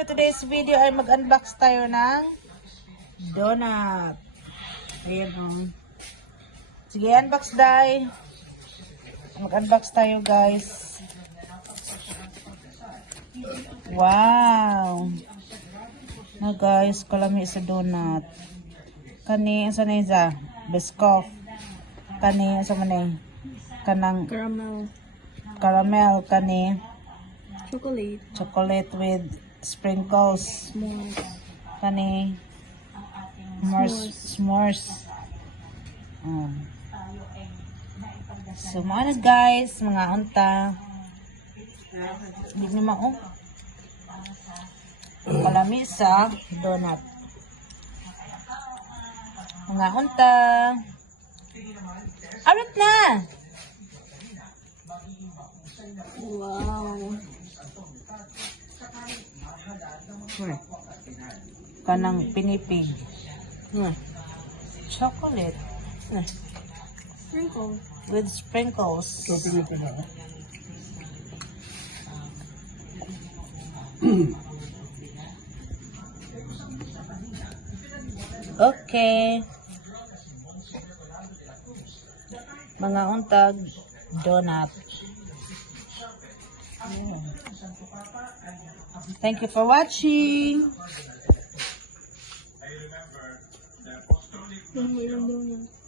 for today's video ay mag-unbox tayo ng donut. Ayan o. Sige, unbox day. Mag-unbox tayo guys. Wow. Na guys, kalami sa donut. Kani, sa na isa? Biscoff. Kani, sa manay? Kanang caramel. Kani. Chocolate with sprinkles. Kani. S'mores. So, mga guys, mga unta. Hindi naman, oh. Kalami sa donut. Mga unta. Arit na! Wow. Kanang pinipig. Chocolate. Sprinkle. With sprinkles. Okay. Mga untag donut. Thank you for watching. Ilang donut.